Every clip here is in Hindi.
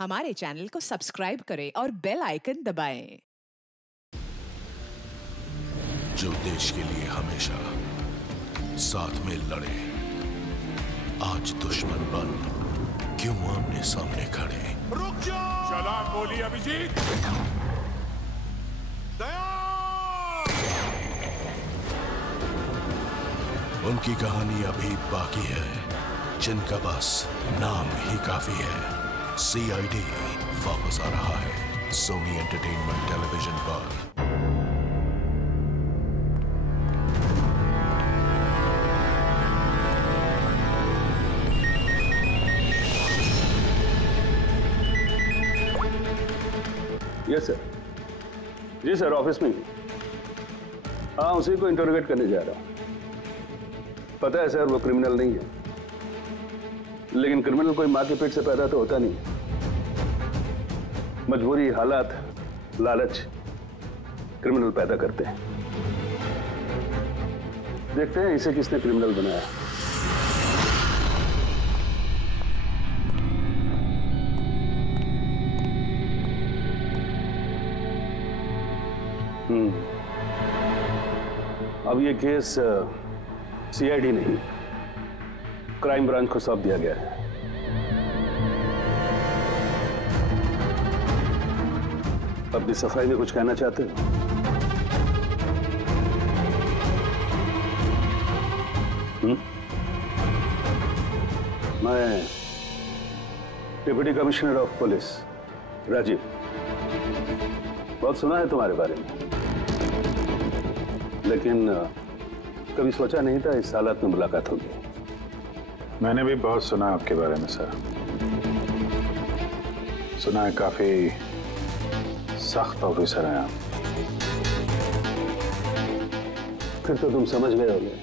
हमारे चैनल को सब्सक्राइब करें और बेल आइकन दबाएं। जो देश के लिए हमेशा साथ में लड़े, आज दुश्मन बन क्यों आमने सामने खड़े। रुक जाओ! सलाम बोली अभिजीत। उनकी कहानी अभी बाकी है, जिनका बस नाम ही काफी है। CID वापस आ रहा है सोनी एंटरटेनमेंट टेलीविजन पर। Yes sir. जी सर, ऑफिस में ही। हाँ, उसी को इंटरोगेट करने जा रहा हूँ। पता है सर, वो क्रिमिनल नहीं है, लेकिन क्रिमिनल कोई माँ के पेट से पैदा तो होता नहीं। मजबूरी, हालात, लालच क्रिमिनल पैदा करते हैं। देखते हैं इसे किसने क्रिमिनल बनाया। अब ये केस CID नहीं, क्राइम ब्रांच को सौंप दिया गया है। अपनी सफाई में कुछ कहना चाहते हो? मैं deputy commissioner of police Rajiv, बहुत सुना है तुम्हारे बारे में, लेकिन कभी सोचा नहीं था इस हालत में मुलाकात होगी। मैंने भी बहुत सुना आपके बारे में सर। सुना है काफी सख्त ऑफिसर हैं आप। फिर तो तुम समझ गए होगे,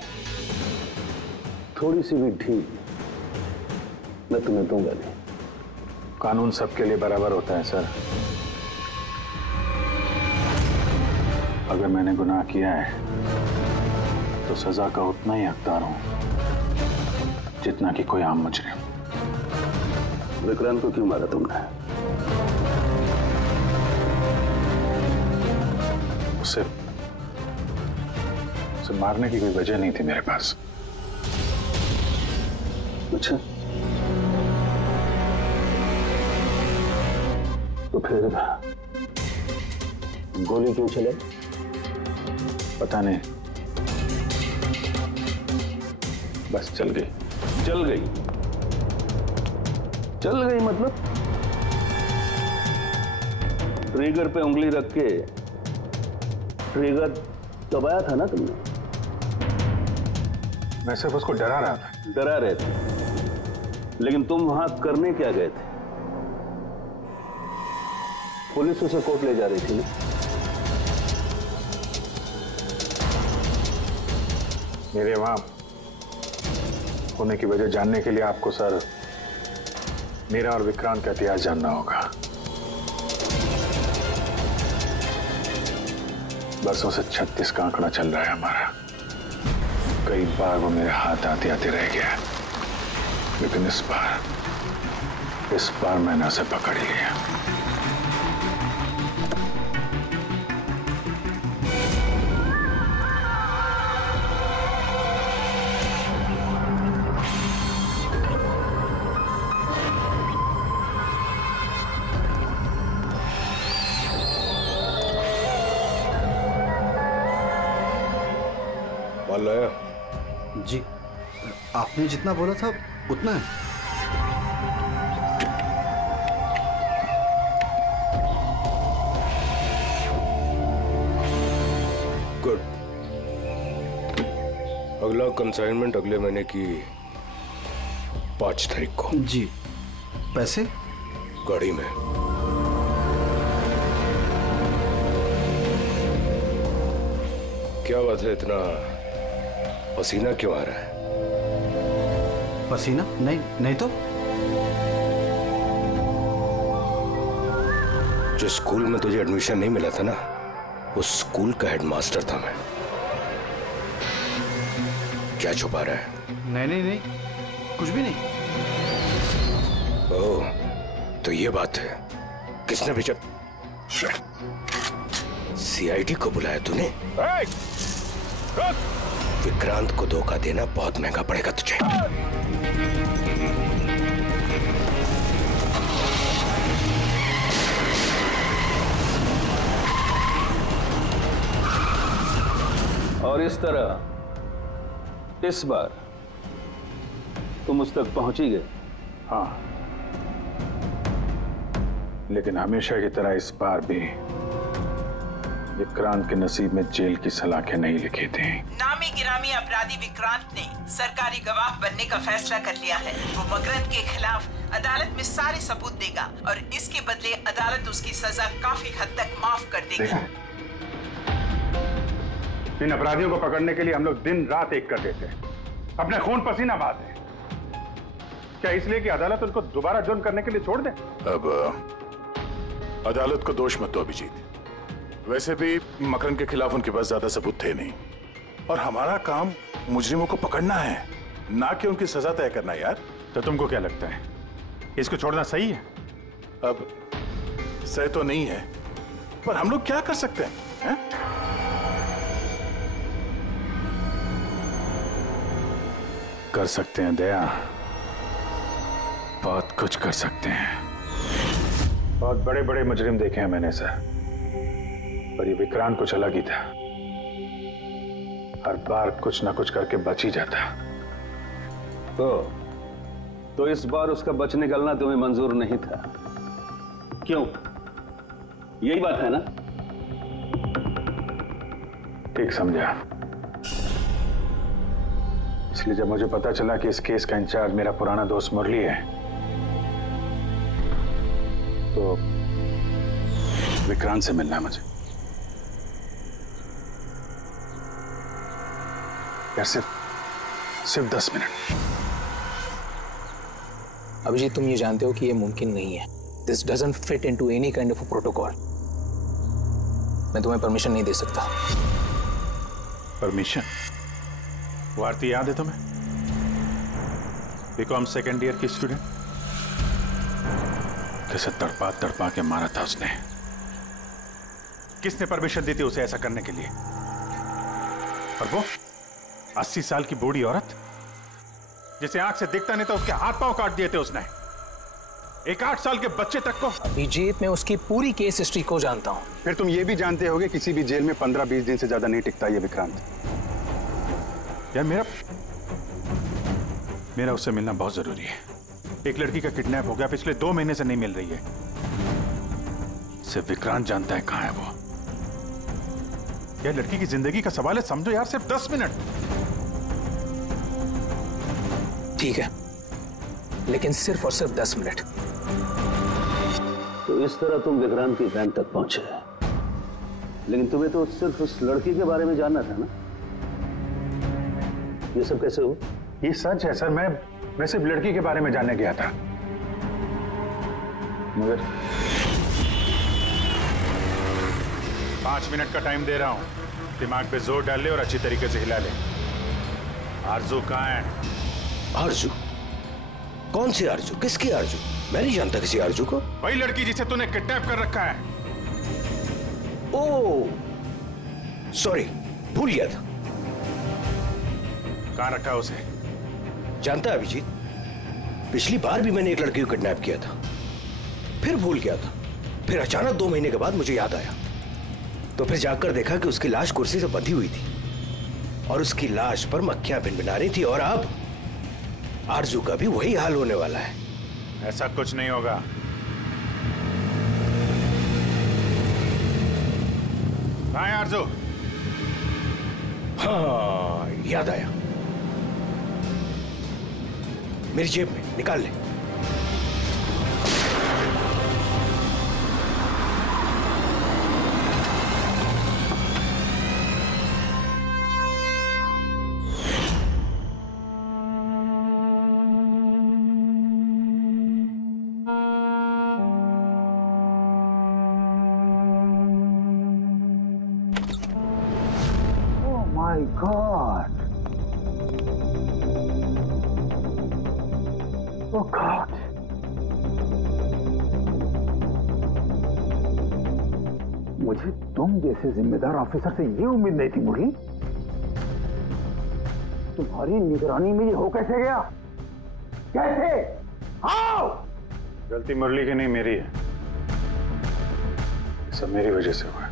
थोड़ी सी भी ढील मैं तुम्हें दूंगा नहीं। कानून सबके लिए बराबर होता है सर। अगर मैंने गुनाह किया है तो सजा का उतना ही हकदार हूं जितना कि कोई आम मुजरिम। विक्रांत को क्यों मारा तुमने? उसे मारने की कोई वजह नहीं थी मेरे पास। अच्छा, तो फिर गोली क्यों चले? पता नहीं, बस चल गई। चल गई? चल गई मतलब ट्रिगर पे उंगली रख के ट्रिगर दबाया था ना तुमने? मैं सिर्फ उसको डरा रहा था। डरा रहे थे, लेकिन तुम वहां करने क्या गए थे? पुलिस उसे कोर्ट ले जा रही थी ना? मेरे वहां होने की वजह जानने के लिए आपको सर मेरा और विक्रांत का इतिहास जानना होगा। बरसों से 36 का आंकड़ा चल रहा है हमारा। कई बार वो मेरे हाथ आते आते रह गया, लेकिन इस बार मैंने उसे पकड़ लिया। लाया? जी, आपने जितना बोला था उतना है। गुड। अगला कंसाइनमेंट अगले महीने की 5 तारीख को। जी। पैसे? गाड़ी में। क्या बात है, इतना पसीना क्यों आ रहा है? पसीना? नहीं तो। जिस स्कूल में तुझे एडमिशन नहीं मिला था ना, उस स्कूल का हेडमास्टर था मैं। क्या छुपा रहा है? नहीं, कुछ भी नहीं। ओह, तो ये बात है, किसने भेजा? सीआईडी को बुलाया तूने? विक्रांत को धोखा देना बहुत महंगा पड़ेगा तुझे। और इस तरह इस बार तुम उस तक पहुंच ही गए। हाँ, लेकिन हमेशा की तरह इस बार भी विक्रांत के नसीब में जेल की सलाखें नहीं लिखी थी। नामी गिरामी अपराधी विक्रांत ने सरकारी गवाह बनने का फैसला कर लिया है। वो मकरंद के खिलाफ अदालत में सारे सबूत देगा और इसके बदले अदालत उसकी सजा काफी हद तक माफ कर देगी। इन अपराधियों को पकड़ने के लिए हम लोग दिन रात एक कर देते हैं, अपने खून पसीना बहाते हैं। क्या इसलिए कि अदालत उनको दोबारा जुर्म करने के लिए छोड़ दे? अब अदालत को दोष मत दो अभिजीत। वैसे भी मकरंद के खिलाफ उनके पास ज्यादा सबूत थे नहीं, और हमारा काम मुजरिमों को पकड़ना है, ना कि उनकी सजा तय करना। यार, तो तुमको क्या लगता है, इसको छोड़ना सही है? अब सही तो नहीं है, पर हम लोग क्या कर सकते हैं? कर सकते हैं दया, बहुत कुछ कर सकते हैं। बहुत बड़े बड़े मुजरिम देखे हैं मैंने सर, पर ये विक्रांत कुछ अलग ही था। हर बार कुछ ना कुछ करके बच ही जाता। तो इस बार उसका बच निकलना तुम्हें मंजूर नहीं था, क्यों? यही बात है ना? ठीक समझा। इसलिए जब मुझे पता चला कि इस केस का इंचार्ज मेरा पुराना दोस्त मुरली है, तो विक्रांत से मिलना है मुझे। यार सिर्फ 10 मिनट। अभिजीत, तुम ये जानते हो कि ये मुमकिन नहीं है। This doesn't fit into any kind of a protocol. मैं तुम्हें परमिशन नहीं दे सकता। परमिशन? वो आरती याद है तुम्हें? बीकॉम सेकेंड ईयर की स्टूडेंट, कैसे तड़पा तड़पा के मारा था उसने। किसने परमिशन दी थी उसे ऐसा करने के लिए? और वो 80 साल की बूढ़ी औरत जिसे आंख से दिखता नहीं था, उसके हाथ पांव काट दिए थे उसने। एक 8 साल के बच्चे तक को। अभिजीत, मैं उसकी पूरी केस हिस्ट्री को जानता हूं। फिर तुम ये भी जानते होगे किसी भी जेल में 15-20 दिन से ज्यादा नहीं टिकता ये विक्रांत। यार मेरा उससे मिलना बहुत जरूरी है। एक लड़की का किडनैप हो गया, पिछले 2 महीने से नहीं मिल रही है। सिर्फ विक्रांत जानता है कहां है वो। यार, लड़की की जिंदगी का सवाल है, समझो यार, सिर्फ 10 मिनट। ठीक है, लेकिन सिर्फ और सिर्फ 10 मिनट। तो इस तरह तुम विक्रांत की वैन तक पहुंचे, लेकिन तुम्हें तो सिर्फ उस लड़की के बारे में जानना था ना? ये सब कैसे हुआ? ये सच है सर, मैं सिर्फ लड़की के बारे में जानने गया था। मगर 5 मिनट का टाइम दे रहा हूं, दिमाग पे जोर डाल ले और अच्छी तरीके से हिला ले। आरजू कहां है? आरजू? कौन सी आरजू? किसकी आरजू? मैं नहीं जानता किसी आरजू को। वही लड़की जिसे तूने किडनैप कर रखा है। ओह, सॉरी, भूल गया था। कहां रखा है उसे? जानता है अभिजीत, पिछली बार भी मैंने एक लड़की को किडनैप किया था, फिर भूल गया था। फिर अचानक 2 महीने के बाद मुझे याद आया, तो फिर जाकर देखा कि उसकी लाश कुर्सी से बंधी हुई थी और उसकी लाश पर मक्खियां भिनभिना रही थी। और अब आरजू का भी वही हाल होने वाला है। ऐसा कुछ नहीं होगा। कहां है आरजू? हाँ, याद आया, मेरी जेब में, निकाल ले। My God. Oh God. मुझे तुम जैसे जिम्मेदार ऑफिसर से ये उम्मीद नहीं थी मुरली। तुम्हारी निगरानी में ये हो कैसे गया? कैसे? आओ! गलती मुरली की नहीं, मेरी है। सब मेरी वजह से हुआ।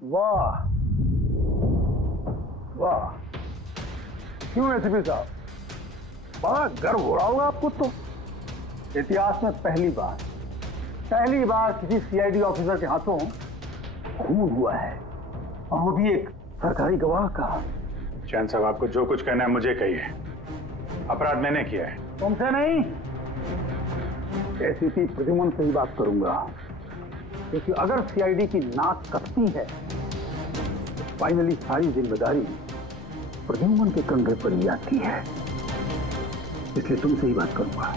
वाह वाह, क्यों एसीपी साहब, बड़ा गर्व हो रहा होगा आपको। तो इतिहास में पहली बार किसी सीआईडी ऑफिसर के हाथों खून हुआ है, और वो भी एक सरकारी गवाह का। चैन साहब, आपको जो कुछ कहना है मुझे कहिए। अपराध मैंने किया है। तुमसे नहीं, एसीपी प्रद्युमन से ही बात करूंगा, क्योंकि अगर सीआईडी की नाक कटती है तो फाइनली सारी जिम्मेदारी प्रद्युमन के कंधे पर ही आती है। इसलिए तुमसे ही बात करूंगा।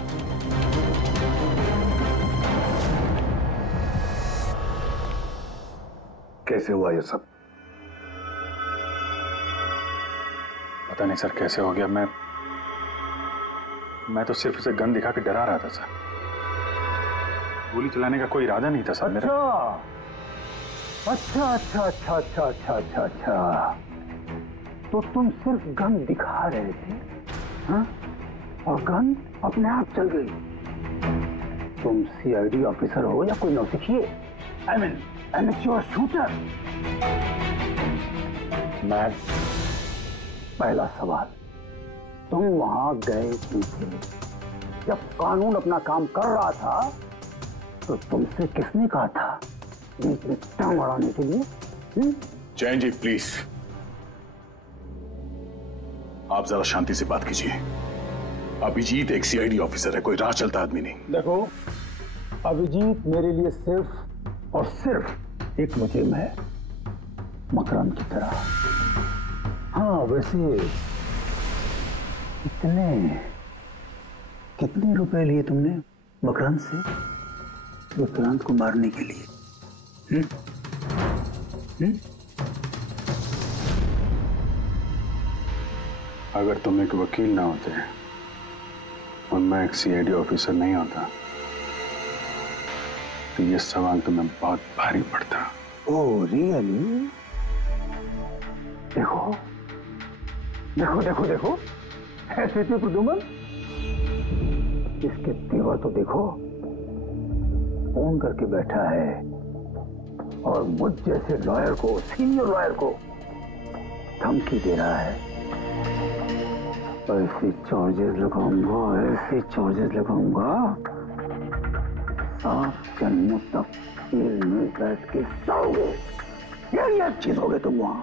कैसे हुआ ये सब? पता नहीं सर कैसे हो गया। मैं तो सिर्फ उसे गन दिखा के डरा रहा था सर। गोली चलाने का कोई इरादा नहीं था सर मेरा। अच्छा। तो तुम सिर्फ गन दिखा रहे थे, हाँ? और गन अपने आप चल गई। तुम सीआईडी ऑफिसर हो या कोई नौसिखिए? I mean amateur shooter. मैं पहला सवाल, तुम वहां गए क्यों थे? जब कानून अपना काम कर रहा था तो तुमसे किसने कहा था बीच में टांग अड़ाने के लिए? जैन जी प्लीज, आप जरा शांति से बात कीजिए। अभिजीत एक सीआईडी ऑफिसर है, कोई राह चलता आदमी नहीं। देखो, अभिजीत मेरे लिए सिर्फ और सिर्फ एक मुजरिम है, मकरंद की तरह। हाँ, वैसे कितने रुपए लिए तुमने मकरंद से विक्रांत को मारने के लिए? अगर तुम एक वकील ना होते और मैं एक सीआईडी ऑफिसर नहीं होता तो ये सवाल तुम्हें बहुत भारी पड़ता। Oh really? देखो ऐसे थे प्रद्युमन। इसके तेवर तो देखो, फोन करके बैठा है और मुझ जैसे लॉयर को, सीनियर लॉयर को धमकी दे रहा है। ऐसे चार्जेस लगाऊंगा आप जन्मों तक जेल में बैठ के सोओगे। यही चीज हो गए तुम वहां।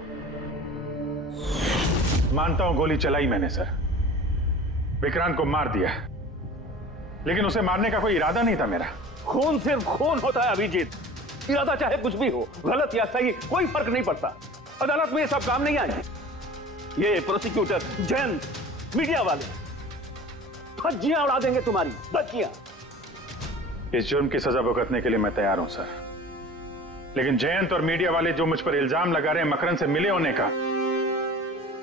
मानता हूं गोली चलाई मैंने सर, विक्रांत को मार दिया, लेकिन उसे मारने का कोई इरादा नहीं था मेरा। खून सिर्फ खून होता है अभिजीत, इरादा चाहे कुछ भी हो, गलत या सही कोई फर्क नहीं पड़ता। अदालत में ये सब काम नहीं आएंगे। ये प्रोसिक्यूटर, जैन, मीडिया वाले धज्जियां उड़ा देंगे तुम्हारी, धज्जियां। इस जुर्म की सजा भुगतने के लिए मैं तैयार हूं सर, लेकिन जयंत और मीडिया वाले जो मुझ पर इल्जाम लगा रहे हैं मकरंद से मिले होने का,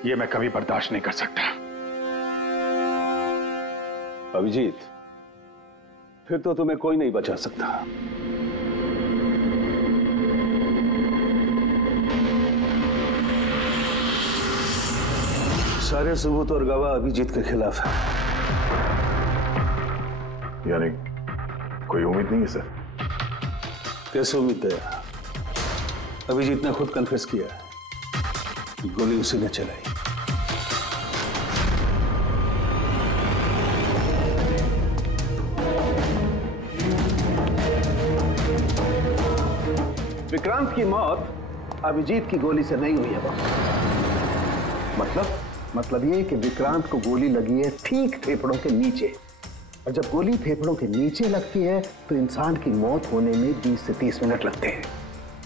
यह मैं कभी बर्दाश्त नहीं कर सकता। अभिजीत, फिर तो तुम्हें कोई नहीं बचा सकता। सारे सबूत और गवाह अभिजीत के खिलाफ है। यानी कोई उम्मीद नहीं है सर? कैसे उम्मीद है? अभिजीत ने खुद कन्फेस किया है कि गोली उसी ने चलाई। विक्रांत की मौत अभिजीत की गोली से नहीं हुई है बॉस। मतलब ये कि विक्रांत को गोली लगी है ठीक फेफड़ों के नीचे, और जब गोली फेफड़ों के नीचे लगती है तो इंसान की मौत होने में 20 से 30 मिनट लगते हैं,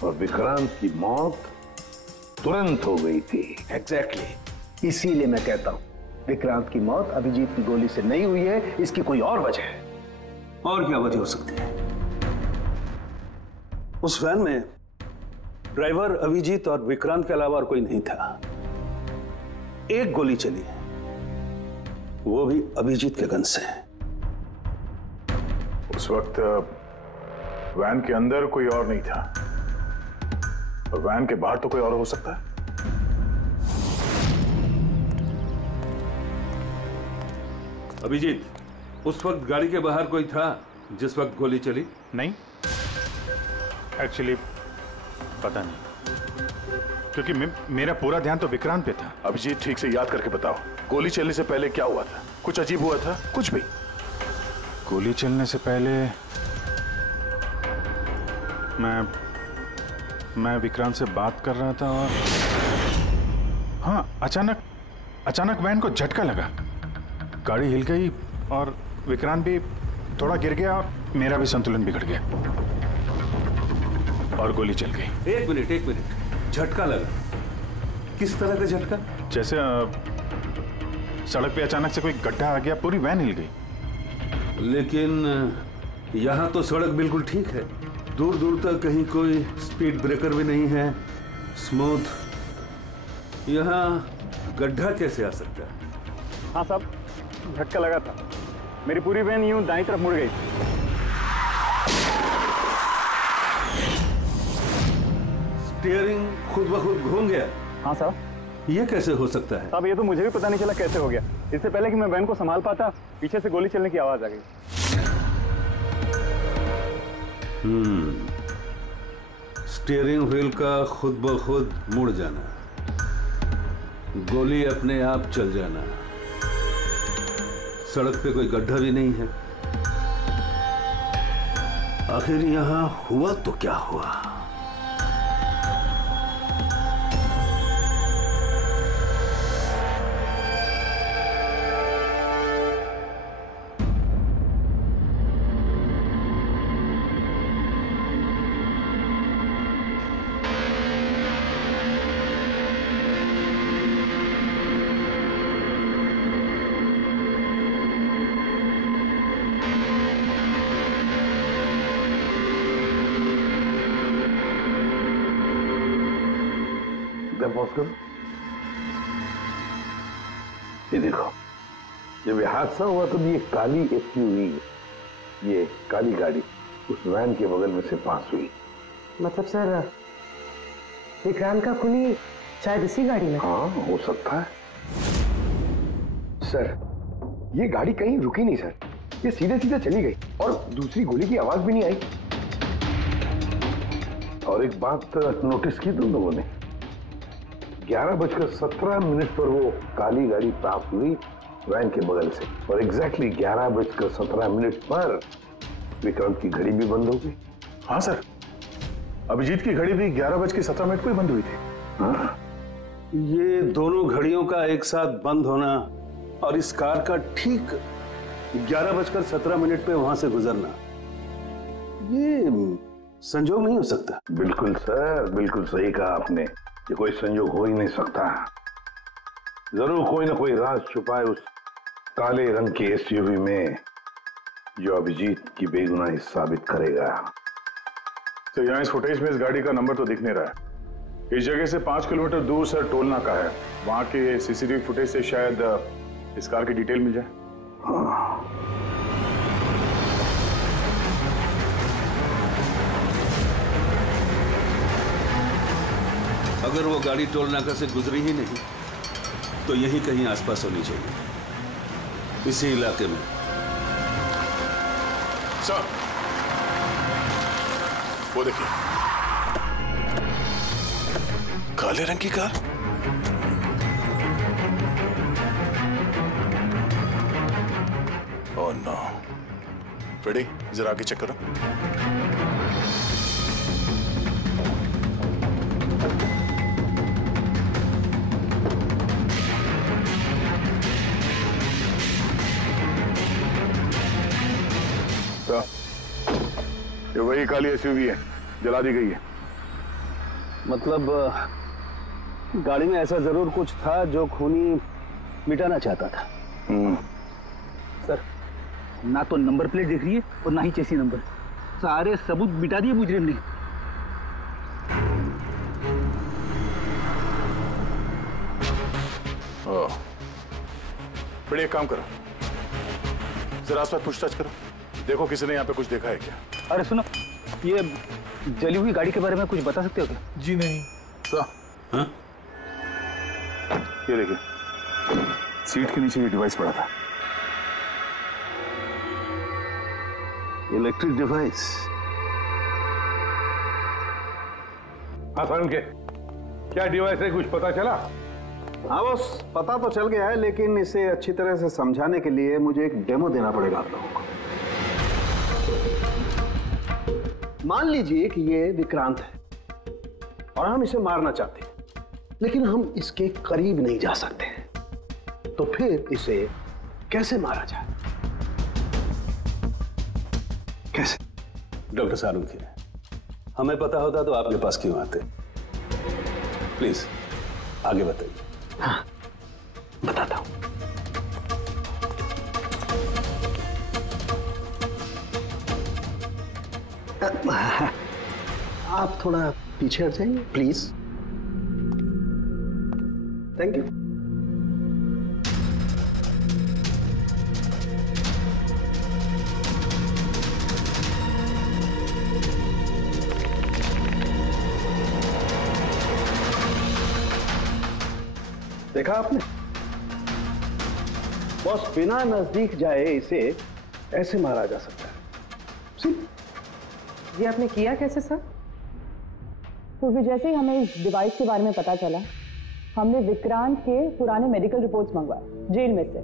और विक्रांत की मौत तुरंत हो गई थी। एग्जैक्टली, इसीलिए मैं कहता हूं विक्रांत की मौत अभिजीत की गोली से नहीं हुई है, इसकी कोई और वजह है। और क्या वजह हो सकती है? उस वैन में ड्राइवर अभिजीत और विक्रांत के अलावा और कोई नहीं था। एक गोली चली है, वो भी अभिजीत के गन से। उस वक्त वैन के अंदर कोई और नहीं था और वैन के बाहर तो कोई और हो सकता है। अभिजीत, उस वक्त गाड़ी के बाहर कोई था जिस वक्त गोली चली? नहीं, एक्चुअली पता नहीं, क्योंकि मेरा पूरा ध्यान तो विक्रांत पे था। अभिजीत, ठीक से याद करके बताओ, गोली चलने से पहले क्या हुआ था? कुछ अजीब हुआ था? कुछ भी? गोली चलने से पहले मैं विक्रांत से बात कर रहा था और हाँ, अचानक वैन को झटका लगा, गाड़ी हिल गई और विक्रांत भी थोड़ा गिर गया और मेरा भी संतुलन बिगड़ गया और गोली चल गई। एक मिनट, झटका लगा? किस तरह का झटका? जैसे सड़क पे अचानक से कोई गड्ढा आ गया, पूरी वैन हिल गई। लेकिन यहाँ तो सड़क बिल्कुल ठीक है, दूर दूर तक कहीं कोई स्पीड ब्रेकर भी नहीं है, स्मूथ। यहाँ गड्ढा कैसे आ सकता है? हाँ साहब, झटका लगा था, मेरी पूरी वैन यूं दाईं तरफ मुड़ गई। स्टीयरिंग खुद ब खुद घूम गया? हाँ साहब। ये कैसे हो सकता है? साहब, ये तो मुझे भी पता नहीं चला कैसे हो गया। इससे पहले कि मैं वैन को संभाल पाता, पीछे से गोली चलने की आवाज आ गई। स्टीयरिंग व्हील का खुद ब खुद मुड़ जाना, गोली अपने आप चल जाना, सड़क पे कोई गड्ढा भी नहीं है। आखिर यहां हुआ तो क्या हुआ? ये देखो, जब ये हादसा हुआ तो ये काली एसयूवी, ये काली गाड़ी उस वैन के बगल में से पास हुई। मतलब सर, विक्रांत का खूनी शायद इसी गाड़ी में? हाँ, हो सकता है। सर, ये गाड़ी कहीं रुकी नहीं सर, ये सीधे सीधे चली गई और दूसरी गोली की आवाज भी नहीं आई। और एक बात नोटिस की तुम लोगों ने, 11:17 पर वो काली गाड़ी पास हुई वैन के बगल से और एग्जैक्टली 11:17 पर विक्रांत की घड़ी भी बंद हो गई। हाँ सर, अभिजीत की घड़ी भी 11:17 को ही बंद हुई थी। हाँ? ये दोनों घड़ियों का एक साथ बंद होना और इस कार का ठीक 11:17 पे वहां से गुजरना, ये संजोग नहीं हो सकता। बिल्कुल सर, बिल्कुल सही कहा आपने, ये कोई संयोग हो ही नहीं सकता। जरूर कोई ना कोई राज छुपा है उस काले रंग के एसयूवी में जो अभिजीत की बेगुनाही साबित करेगा। तो यहाँ इस फुटेज में इस गाड़ी का नंबर तो दिख नहीं रहा है। इस जगह से 5 किलोमीटर दूर सर टोल नाका है, वहां के सीसीटीवी फुटेज से शायद इस कार की डिटेल मिल जाए। हाँ। अगर वो गाड़ी टोल नाका से गुजरी ही नहीं तो यहीं कहीं आसपास होनी चाहिए, इसी इलाके में। सर, वो देखिए, काले रंग की कार। Oh no. फ्रेडी, जरा आगे चेक करो। ये वही काली एसयूवी है, जला दी गई है। मतलब गाड़ी में ऐसा जरूर कुछ था जो खूनी मिटाना चाहता था। सर, ना तो नंबर प्लेट दिख रही है और ना ही चेसी नंबर, सारे सबूत मिटा दिए मुजरिम ने। फिर एक काम करो, जरा आसपास पूछताछ करो। देखो किसी ने यहाँ पे कुछ देखा है क्या? अरे सुनो, ये जली हुई गाड़ी के बारे में कुछ बता सकते हो क्या? जी नहीं। हाँ? ये देखिए, सीट के नीचे ये डिवाइस पड़ा था। Electric device. आसान के क्या डिवाइस है, कुछ पता चला? हाँ बॉस, पता तो चल गया है, लेकिन इसे अच्छी तरह से समझाने के लिए मुझे एक डेमो देना पड़ेगा आप लोगों को। मान लीजिए कि ये विक्रांत है और हम इसे मारना चाहते हैं, लेकिन हम इसके करीब नहीं जा सकते हैं। तो फिर इसे कैसे मारा जाए? कैसे? डॉक्टर सालुंखे, हमें पता होता तो आपके पास क्यों आते? प्लीज आगे बताइए। हाँ, बताता हूं। आप थोड़ा पीछे हट जाइए प्लीज। Thank you. देखा आपने बॉस, बिना नजदीक जाए इसे ऐसे मारा जा सकता है। ये आपने किया कैसे सर? क्योंकि जैसे ही हमें इस डिवाइस के बारे में पता चला, हमने विक्रांत के पुराने मेडिकल रिपोर्ट्स मंगवाए जेल में से।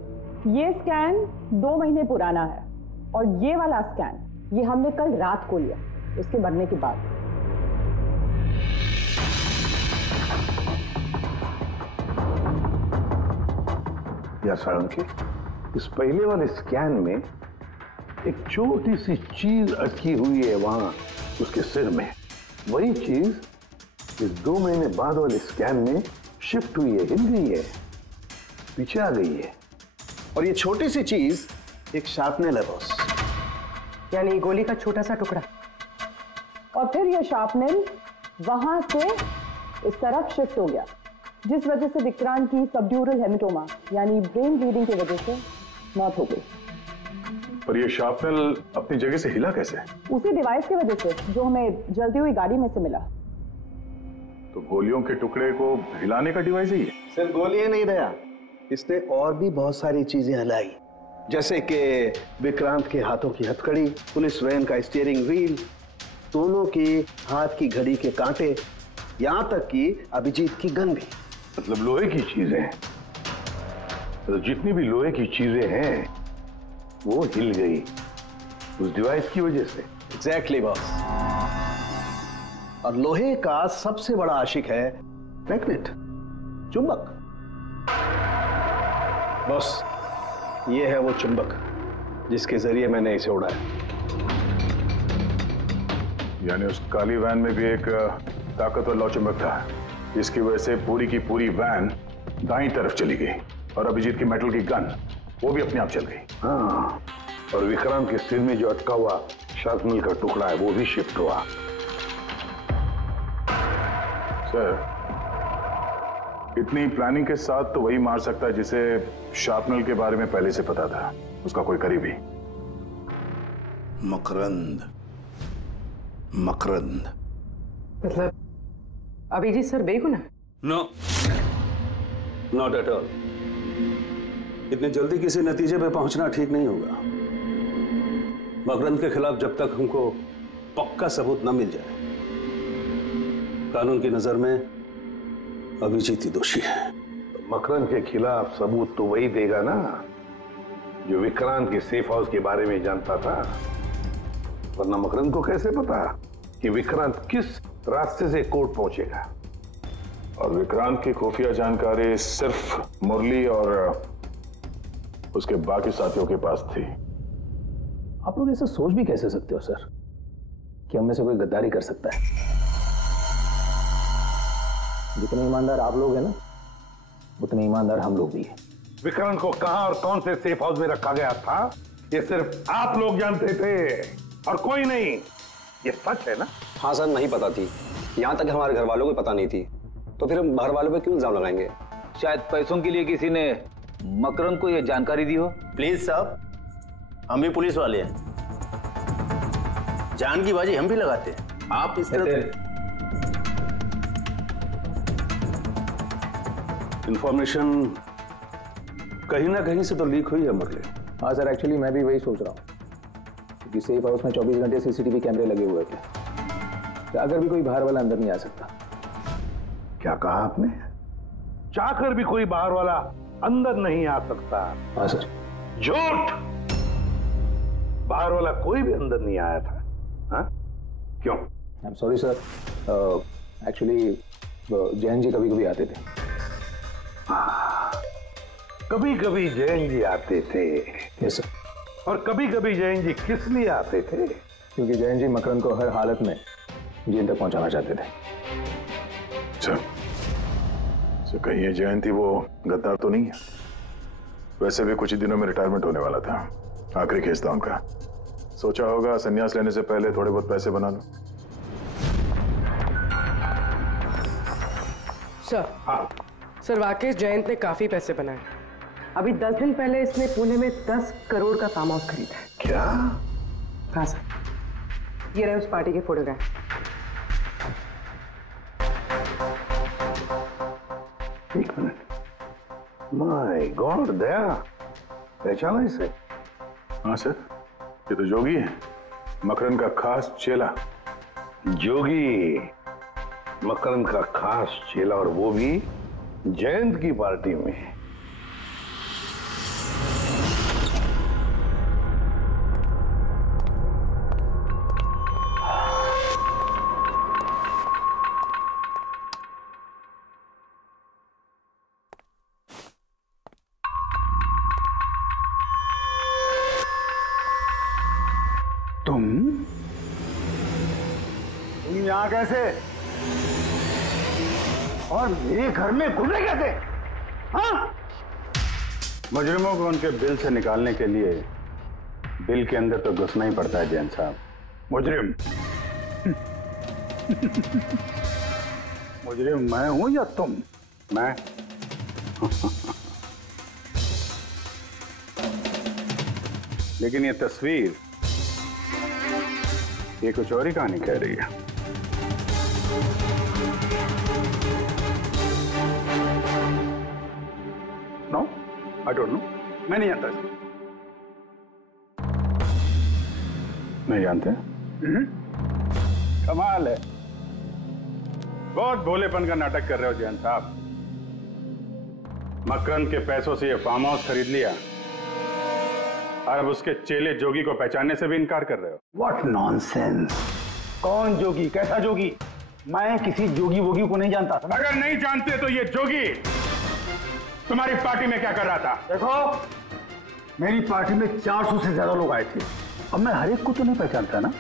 ये स्कैन 2 महीने पुराना है और ये वाला स्कैन ये हमने कल रात को लिया उसके मरने के बाद। या सालुंखे, इस पहले वाले स्कैन में एक छोटी सी चीज अटकी हुई है वहां उसके सिर में। वही चीज इस 2 महीने बाद वाले स्कैन में शिफ्ट हुई है, हिल गई है, पीछे आ गई है। और ये छोटी सी चीज एक शार्पनेल है बॉस, यानी गोली का छोटा सा टुकड़ा। और फिर ये शार्पनेल वहां से इस तरफ शिफ्ट हो गया, जिस वजह से विक्रांत की सबड्यूरल हेमेटोमा यानी ब्रेन ब्लीडिंग की वजह से मौत हो गई। पर ये शार्पनेल अपनी जगह से हिला कैसे? उसी डिवाइस की वजह से जो हमें जलती हुई गाड़ी में से मिला। तो गोलियों के टुकड़े को हिलाने का डिवाइस ही है? सिर्फ गोलियां नहीं दया, इसने और भी बहुत सारी चीजें हिलाई, जैसे कि विक्रांत के हाथों की हथकड़ी, पुलिस वैन का स्टीयरिंग व्हील, दोनों की हाथ की घड़ी के कांटे, यहां तक कि अभिजीत की गन भी। मतलब लोहे की चीजें, तो जितनी भी लोहे की चीजें हैं वो हिल गई उस डिवाइस की वजह से। Exactly boss. और लोहे का सबसे बड़ा आशिक है मैग्नेट, चुंबक। बॉस, ये है वो चुंबक जिसके जरिए मैंने इसे उड़ाया। यानी उस काली वैन में भी एक ताकतवर लौ चुंबक था, जिसकी वजह से पूरी की पूरी वैन दाईं तरफ चली गई और अभिजीत की मेटल की गन वो भी अपने आप चल गई। हाँ, और विक्रांत के सिर में जो अटका हुआ शार्पनेल का टुकड़ा है वो भी शिफ्ट हुआ। सर, इतनी प्लानिंग के साथ तो वही मार सकता है जिसे शार्पनेल के बारे में पहले से पता था, उसका कोई करीबी। मकरंद। मकरंद मतलब अभिजीत सर बेगुनाह? No, not at all. इतनी जल्दी किसी नतीजे पे पहुंचना ठीक नहीं होगा। मकरंद के खिलाफ जब तक हमको पक्का सबूत न मिल जाए, कानून की नजर में अभिजीत ही दोषी है। मकरंद के खिलाफ सबूत तो वही देगा ना जो विक्रांत के सेफ हाउस के बारे में जानता था, वरना मकरंद को कैसे पता कि विक्रांत किस रास्ते से कोर्ट पहुंचेगा। और विक्रांत की खुफिया जानकारी सिर्फ मुरली और उसके बाकी साथियों के पास थी। आप लोग ऐसा सोच भी कैसे सकते हो सर कि हम में से कोई गद्दारी कर सकता है? जितने ईमानदार आप लोग हैं ना, उतने ईमानदार हम लोग भी हैं। विक्रांत को कहां और कौन से सेफ हाउस में रखा गया था ये सिर्फ आप लोग जानते थे और कोई नहीं। ये सच है ना? हाँ सर, नहीं पता थी। यहाँ तक हमारे घर वालों को पता नहीं थी, तो फिर हम घर वालों पे क्यों इल्जाम लगाएंगे? शायद पैसों के लिए किसी ने मकरंद को यह जानकारी दी हो। प्लीज साहब, हम भी पुलिस वाले हैं, जान की बाजी हम भी लगाते हैं, आप इस तरह। इंफॉर्मेशन कहीं ना कहीं से तो लीक हुई है मुरली। हाँ सर, एक्चुअली मैं भी वही सोच रहा हूँ, क्योंकि सेफ हाउस में 24 घंटे सीसीटीवी कैमरे लगे हुए थे, तो अगर भी कोई बाहर वाला अंदर नहीं आ सकता। क्या कहा आपने? चाहकर भी कोई बाहर वाला अंदर नहीं आ सकता? हाँ सर। झूठ! बाहर वाला कोई भी अंदर नहीं आया था। हाँ? क्यों? I am sorry sir, actually Jain ji कभी कभी आते थे। कभी कभी जैन जी आते थे? Yes sir. और कभी कभी जैन जी किस लिए आते थे? क्योंकि जैन जी मकरंद को हर हालत में जेल तक पहुंचाना चाहते थे। अच्छा, तो कहीं ये जैन थी वो गद्दार तो नहीं है? वैसे भी कुछ ही दिनों में रिटायरमेंट होने वाला था, आखिरी केस था उनका। सोचा होगा संन्यास लेने से पहले थोड़े बहुत पैसे बना लो। सर, हाँ सर वाकई जयंत ने काफी पैसे बनाए। अभी 10 दिन पहले इसने पुणे में 10 करोड़ का फार्म हाउस खरीदा है। क्या? हाँ सर, ये रहे उस पार्टी के फोटोग्राफ। एक मिनट, माय गॉड, दया पहचाना इसे? हाँ सर, ये तो जोगी है, मकरंद का खास चेला। जोगी, मकरंद का खास चेला, और वो भी जयंत की पार्टी में। तुम यहां कैसे? और मेरे घर में घुसे कैसे? हाँ? मुजरिमों को उनके बिल से निकालने के लिए बिल के अंदर तो घुसना ही पड़ता है जैन साहब। मुजरिम? मुजरिम मैं हूं या तुम? मैं? लेकिन ये तस्वीर ये कुछ और ही कहानी कह रही है। नो, आई डोंट नो, मैं नहीं जानता इसको। नहीं जानते? कमाल है, बहुत भोलेपन का नाटक कर रहे हो जैन साहब। मकरंद के पैसों से ये फार्म हाउस खरीद लिया और अब उसके चेले जोगी को पहचानने से भी इनकार कर रहे हो। What nonsense! कौन जोगी? कैसा जोगी? मैं किसी जोगी वोगी को नहीं जानता। अगर नहीं जानते तो ये जोगी तुम्हारी पार्टी में क्या कर रहा था? देखो, मेरी पार्टी में 400 से ज्यादा लोग आए थे। अब मैं हर एक को तो नहीं पहचानता ना।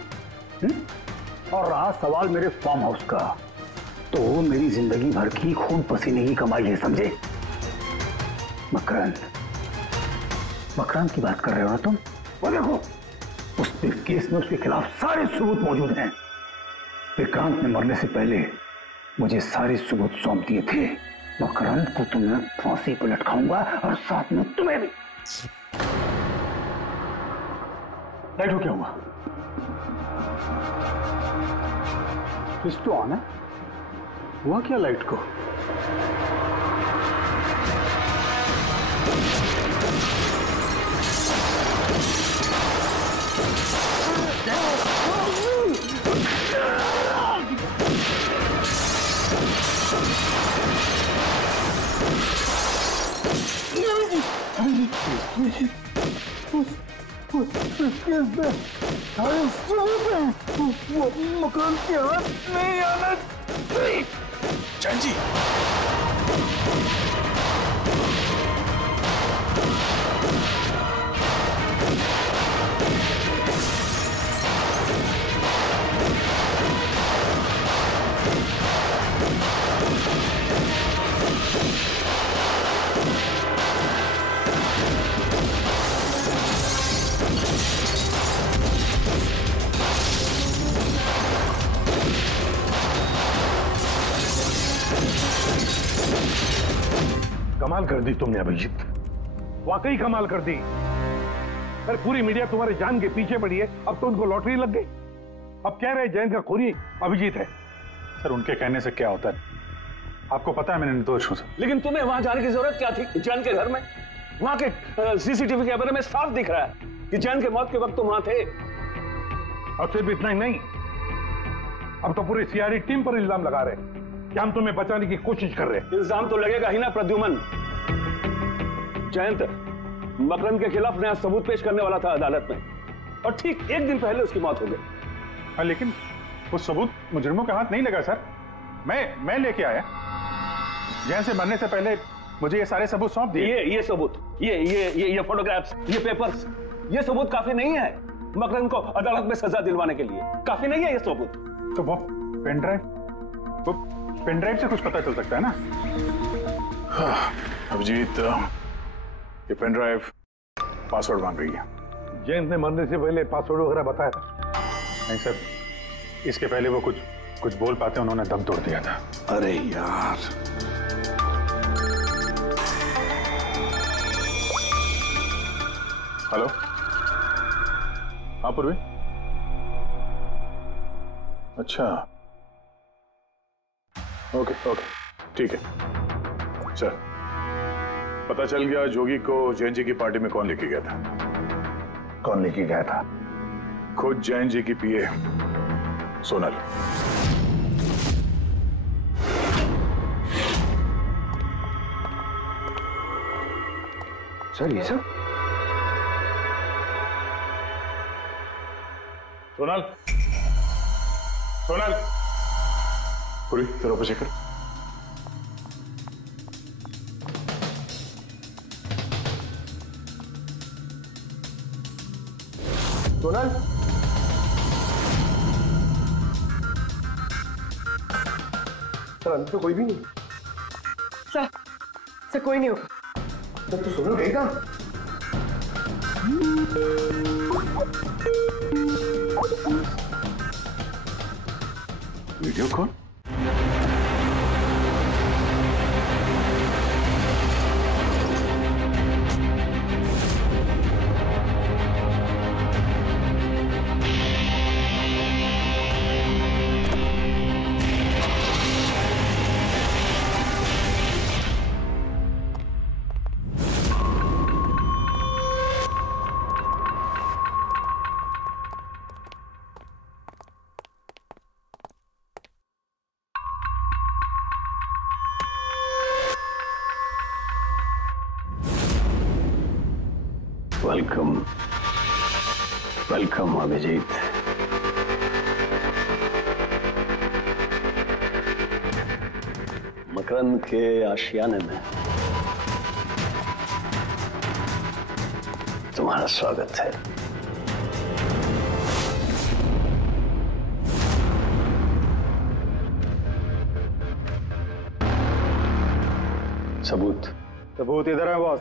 और रहा सवाल मेरे फार्म हाउस का, तो मेरी जिंदगी भर की खून पसीने की कमाई है, समझे? मकरंद की बात कर रहे हो ना तुम? वो देखो, उस केस में उसके खिलाफ सारे सबूत मौजूद हैं। विक्रांत ने मरने से पहले मुझे सारे सबूत सौंप दिए थे। मकरंद को तो मैं फांसी पर लटकाऊंगा और साथ में तुम्हें भी। लाइट हो क्या हुआ? स्विच तो ऑन है, हुआ क्या लाइट को? मकान के हाथ नहीं आना चाहिए। जैन जी, कमाल कर दी तुमने अभिजीत, वाकई कमाल कर दी। अरे पूरी मीडिया तुम्हारे जान के पीछे पड़ी है, अब तो उनको लॉटरी लग गई। अब कह रहे जयंत का खूनी अभिजीत है। सर उनके कहने से क्या होता है? आपको पता है मैं निर्दोष हूं सर। लेकिन तुम्हें वहां जाने की जरूरत क्या थी जयंत के घर में? वहां के सीसीटीवी कैमरे में साफ दिख रहा है कि जयंत के मौत के वक्त तुम वहां थे। और सिर्फ इतना ही नहीं, अब तो पूरी सीआईडी टीम पर इल्जाम लगा रहे कि हम तुम्हें बचाने की कोशिश कर रहे हैं। इल्जाम तो लगेगा ही ना प्रद्युमन। जयंत मकरंद के खिलाफ नया सबूत पेश करने वाला था अदालत में, और ठीक एक दिन पहले उसकी मौत हो गई। हाँ, लेकिन वो सबूत मुजरिमों के हाथ नहीं लगा सर। मैं लेके आया। जयंत से मरने से पहले मुझे ये सारे सबूत सौंप दिए। ये सबूत, ये फोटोग्राफ्स, ये पेपर्स, ये सबूत काफी नहीं है मकरंद को अदालत में सजा दिलवाने के लिए। काफी नहीं है ये सबूत। तो वो पेन ड्राइव से कुछ पता चल सकता है ना? अभिजीत, ये पेन ड्राइव पासवर्ड मांग रही है। जयंत ने मरने से पहले पासवर्ड वगैरह बताया था? नहीं सर, इसके पहले वो कुछ बोल पाते उन्होंने दम तोड़ दिया था। अरे यार, हेलो। हाँ पूर्वी। अच्छा, ओके ठीक है। चल, पता चल गया जोगी को जैन जी की पार्टी में कौन लेके गया था। कौन लेके गया था? खुद जैन जी की पीए सोनल। सर ये सब? सोनल पूरी तेरे ऊपर चेक कर। सोनल, सर अंदर तो कोई भी नहीं। सर कोई नहीं होगा। सर तो सोनल गई कहाँ? Video call? वेलकम अभिजीत। मकरंद के आशियाने में तुम्हारा स्वागत है। सबूत इधर है बॉस।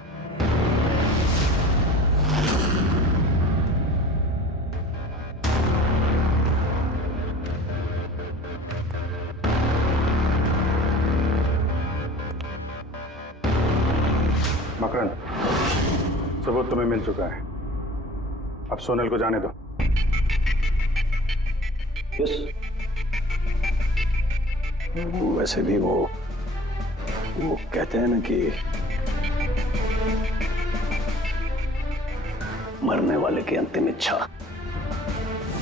मकरंद, सबूत तुम्हें मिल चुका है। अब सोनल को जाने दो। यस। वैसे भी वो कहते हैं ना कि मरने वाले की अंतिम इच्छा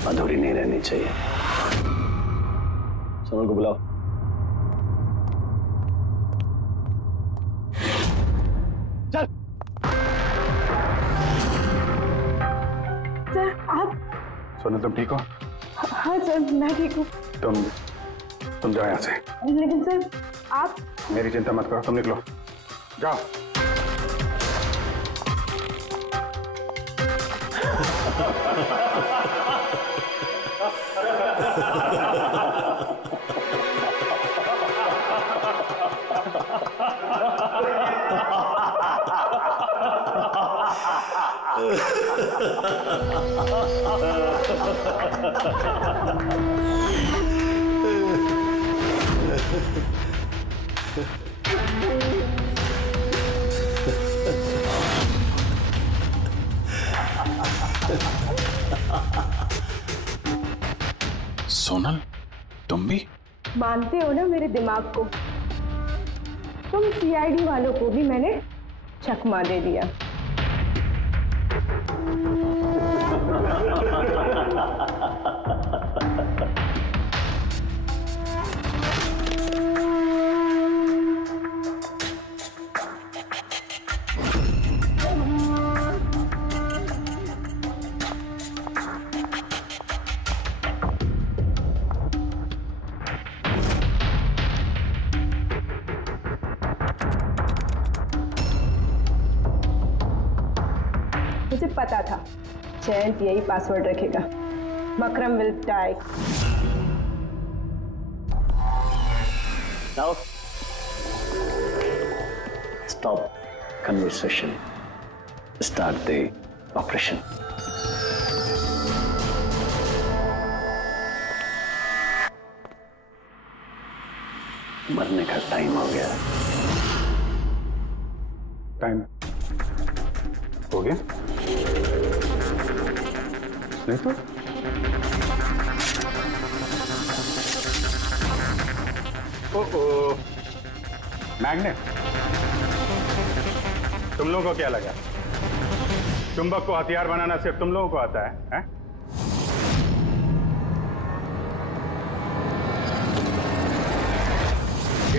अधूरी नहीं रहनी चाहिए। सोनल को बुलाओ। सर आप? सोनल तुम ठीक हो? हाँ सर मैं ठीक हूँ। तुम जाओ यहाँ से। लेकिन सर आप? मेरी चिंता मत करो, तुम निकलो, जाओ। सोनल, तुम भी? मानते हो ना मेरे दिमाग को? तुम सीआईडी वालों को भी मैंने चकमा दे दिया। मुझे पता था जयंत यही पासवर्ड रखेगा। Makram will die. Now, stop conversation. Start the operation. मरने का टाइम हो गया। टाइम हो गया? नहीं तो मैग्नेट, तुम लोगों को क्या लगा चुंबक को हथियार बनाना सिर्फ तुम लोगों को आता है?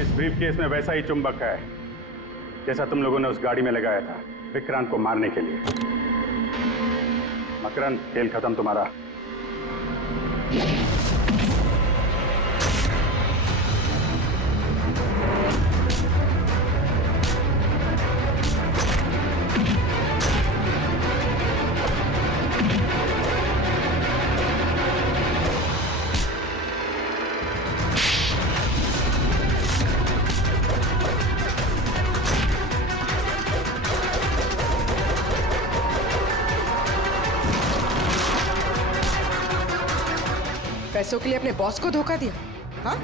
इस ब्रीफ केस में वैसा ही चुंबक है जैसा तुम लोगों ने उस गाड़ी में लगाया था विक्रांत को मारने के लिए। मकरन, खेल खत्म तुम्हारा। पैसों के लिए अपने बॉस को धोखा दिया? हाँ?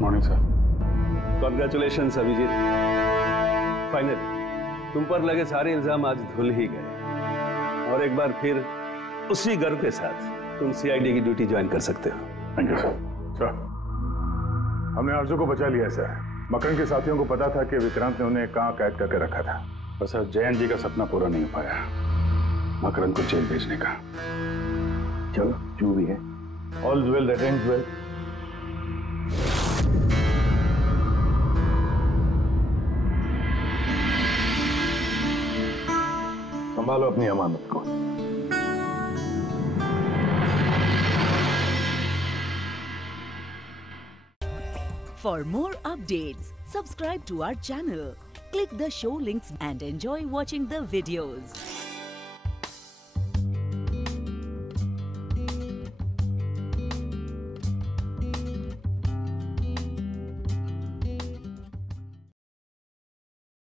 Morning sir. Congratulation Abhijeet, finally तुम पर लगे सारे इल्जाम आज धुल ही गए और एक बार फिर उसी गर्व के साथ तुम सीआईडी की ड्यूटी ज्वाइन कर सकते हो। Thank you sir. हमने अर्जु को बचा लिया सर। मकरन के साथियों को पता था कि विक्रांत ने उन्हें कहाँ कैद करके रखा था, पर सर जयंत जी का सपना पूरा नहीं हो पाया मकरन को जेल भेजने का। चलो जो भी है, all well that ends well. संभालो अपनी अमानत को। For more updates, subscribe to our channel, click the show links and enjoy watching the videos.